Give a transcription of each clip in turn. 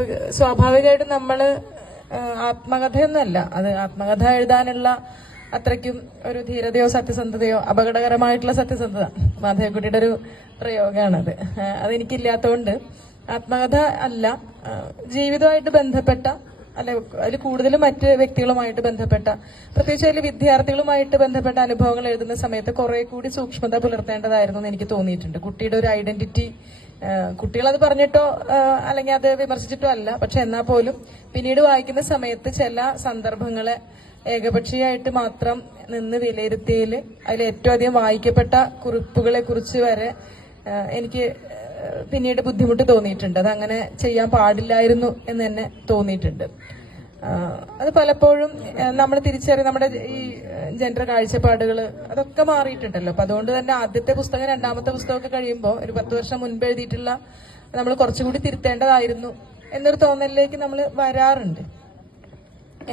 സ്വാഭാവിക സ്വാഭാവികമായിട്ടും നമ്മൾ ആത്മകഥയൊന്നുമല്ല. അത് ആത്മകഥ എഴുതാനുള്ള അത്രയ്ക്കും ഒരു ധീരതയോ സത്യസന്ധതയോ അപകടകരമായിട്ടുള്ള സത്യസന്ധത മാധവക്കുട്ടിയുടെ ഒരു പ്രയോഗമാണത് അതെനിക്കില്ലാത്തതുകൊണ്ട് ആത്മകഥ അല്ല. ജീവിതമായിട്ട് ബന്ധപ്പെട്ട അല്ലെ അതിൽ കൂടുതലും മറ്റ് വ്യക്തികളുമായിട്ട് ബന്ധപ്പെട്ട പ്രത്യേകിച്ച് അതിൽ വിദ്യാർത്ഥികളുമായിട്ട് ബന്ധപ്പെട്ട അനുഭവങ്ങൾ എഴുതുന്ന സമയത്ത് കുറെ കൂടി സൂക്ഷ്മത പുലർത്തേണ്ടതായിരുന്നു എന്ന് എനിക്ക് തോന്നിയിട്ടുണ്ട്. കുട്ടിയുടെ ഒരു ഐഡന്റിറ്റി കുട്ടികൾ അത് പറഞ്ഞിട്ടോ അല്ലെങ്കിൽ അത് വിമർശിച്ചിട്ടോ അല്ല. പക്ഷെ എന്നാൽ പോലും പിന്നീട് വായിക്കുന്ന സമയത്ത് ചില സന്ദർഭങ്ങളെ ഏകപക്ഷീയമായിട്ട് മാത്രം നിന്ന് വിലയിരുത്തിയതിൽ അതിൽ ഏറ്റവും അധികം വായിക്കപ്പെട്ട കുറിപ്പുകളെ കുറിച്ച് വരെ എനിക്ക് പിന്നീട് ബുദ്ധിമുട്ട് തോന്നിയിട്ടുണ്ട്. അത് അങ്ങനെ ചെയ്യാൻ പാടില്ലായിരുന്നു എന്ന് തന്നെ തോന്നിയിട്ടുണ്ട്. അത് പലപ്പോഴും നമ്മൾ തിരിച്ചറിയ നമ്മുടെ ഈ ജെൻഡർ കാഴ്ചപ്പാടുകൾ അതൊക്കെ മാറിയിട്ടുണ്ടല്ലോ. അപ്പൊ അതുകൊണ്ട് തന്നെ ആദ്യത്തെ പുസ്തകം രണ്ടാമത്തെ പുസ്തകമൊക്കെ കഴിയുമ്പോൾ ഒരു പത്ത് വർഷം മുൻപ് എഴുതിയിട്ടുള്ള നമ്മൾ കുറച്ചുകൂടി തിരുത്തേണ്ടതായിരുന്നു എന്നൊരു തോന്നലിലേക്ക് നമ്മൾ വരാറുണ്ട്.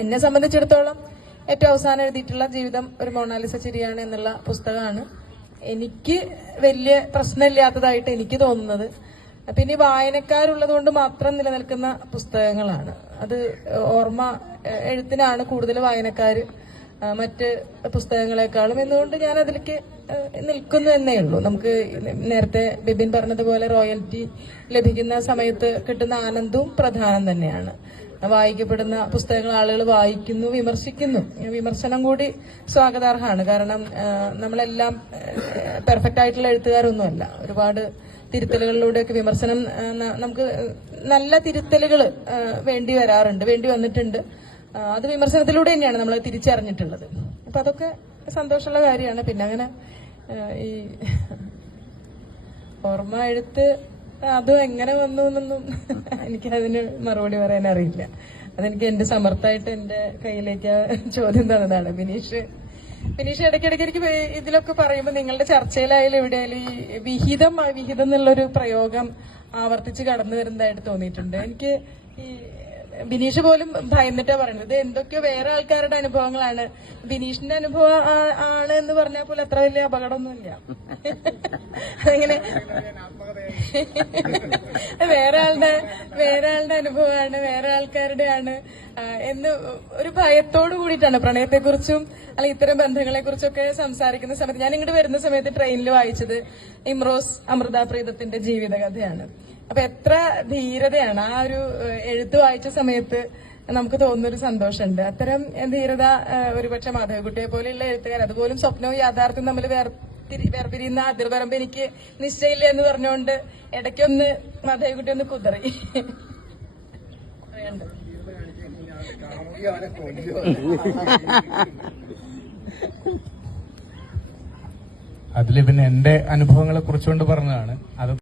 എന്നെ സംബന്ധിച്ചിടത്തോളം ഏറ്റവും അവസാനം എഴുതിയിട്ടുള്ള ജീവിതം ഒരു മോണാലിസ ചിരിയാണ് എന്നുള്ള പുസ്തകമാണ്. എനിക്ക് വലിയ പ്രശ്നമില്ലാത്തതായിട്ട് എനിക്ക് തോന്നുന്നത്. പിന്നെ വായനക്കാരുള്ളത് കൊണ്ട് മാത്രം നിലനിൽക്കുന്ന പുസ്തകങ്ങളാണ്. അത് ഓർമ്മ എഴുത്തിനാണ് കൂടുതൽ വായനക്കാർ മറ്റ് പുസ്തകങ്ങളെക്കാളും. എന്നുകൊണ്ട് ഞാൻ അതിലേക്ക് നിൽക്കുന്നു എന്നേ ഉള്ളൂ. നമുക്ക് നേരത്തെ ബിബിൻ പറഞ്ഞതുപോലെ റോയൽറ്റി ലഭിക്കുന്ന സമയത്ത് കിട്ടുന്ന ആനന്ദവും പ്രധാനം തന്നെയാണ്. വായിക്കപ്പെടുന്ന പുസ്തകങ്ങൾ ആളുകൾ വായിക്കുന്നു വിമർശിക്കുന്നു. വിമർശനം കൂടി സ്വാഗതാർഹമാണ്. കാരണം നമ്മളെല്ലാം പെർഫെക്റ്റ് ആയിട്ടുള്ള എഴുത്തുകാരൊന്നുമല്ല. ഒരുപാട് തിരുത്തലുകളിലൂടെയൊക്കെ വിമർശനം നമുക്ക് നല്ല തിരുത്തലുകൾ വേണ്ടി വരാറുണ്ട് വേണ്ടി വന്നിട്ടുണ്ട്. അത് വിമർശനത്തിലൂടെ തന്നെയാണ് നമ്മൾ തിരിച്ചറിഞ്ഞിട്ടുള്ളത്. അപ്പൊ അതൊക്കെ സന്തോഷമുള്ള കാര്യമാണ്. പിന്നെ അങ്ങനെ ഈ ഓർമ്മ എഴുത്ത് അതും എങ്ങനെ വന്നു എന്നൊന്നും എനിക്കതിന് മറുപടി പറയാൻ അറിയില്ല. അതെനിക്ക് എന്റെ സമർത്ഥമായിട്ട് എന്റെ കയ്യിലേക്ക് ചോദ്യം തന്നതാണ്. ബിനീഷ് ബിനീഷ് ഇടയ്ക്കിടയ്ക്ക് എനിക്ക് ഇതിലൊക്കെ പറയുമ്പോൾ നിങ്ങളുടെ ചർച്ചയിലായാലും എവിടെയായാലും ഈ വിഹിതം വിഹിതം എന്നുള്ളൊരു പ്രയോഗം ആവർത്തിച്ച് കടന്നു വരുന്നതായിട്ട് തോന്നിയിട്ടുണ്ട്. എനിക്ക് ഈ ബിനീഷ് പോലും ഭയന്നിട്ടാ പറയുന്നത് എന്തൊക്കെയോ വേറെ ആൾക്കാരുടെ അനുഭവങ്ങളാണ്. ബിനീഷിന്റെ അനുഭവം ആണ് എന്ന് പറഞ്ഞാൽ പോലും അത്ര വലിയ അപകടമൊന്നുമില്ല. അങ്ങനെ വേറെ ആളുടെ വേറെ ആളുടെ അനുഭവമാണ് വേറെ ആൾക്കാരുടെ ആണ് എന്ന് ഒരു ഭയത്തോട് കൂടിയിട്ടാണ് പ്രണയത്തെക്കുറിച്ചും അല്ലെങ്കിൽ ഇത്തരം ബന്ധങ്ങളെ കുറിച്ചൊക്കെ സംസാരിക്കുന്ന സമയത്ത്. ഞാൻ ഇങ്ങോട്ട് വരുന്ന സമയത്ത് ട്രെയിനിൽ വായിച്ചത് ഇമ്രോസ് അമൃത പ്രീതത്തിന്റെ ജീവിതകഥയാണ്. അപ്പൊ എത്ര ധീരതയാണ് ആ ഒരു എഴുത്ത് വായിച്ച സമയത്ത് നമുക്ക് തോന്നുന്നൊരു സന്തോഷമുണ്ട്. അത്തരം ധീരത ഒരുപക്ഷെ മാധവകുട്ടിയെ പോലെയുള്ള എഴുത്തുകാർ അതുപോലും സ്വപ്നവും യാഥാർത്ഥ്യം തമ്മിൽ വേർപിരിയുന്ന അതിർവരമ്പ് എനിക്ക് നിശ്ചയില്ല എന്ന് പറഞ്ഞുകൊണ്ട് ഇടയ്ക്കൊന്ന് മാധവകുട്ടി ഒന്ന് കുതറി. അതിൽ പിന്നെ എന്റെ അനുഭവങ്ങളെ കുറിച്ചുകൊണ്ട് പറഞ്ഞതാണ്. അത്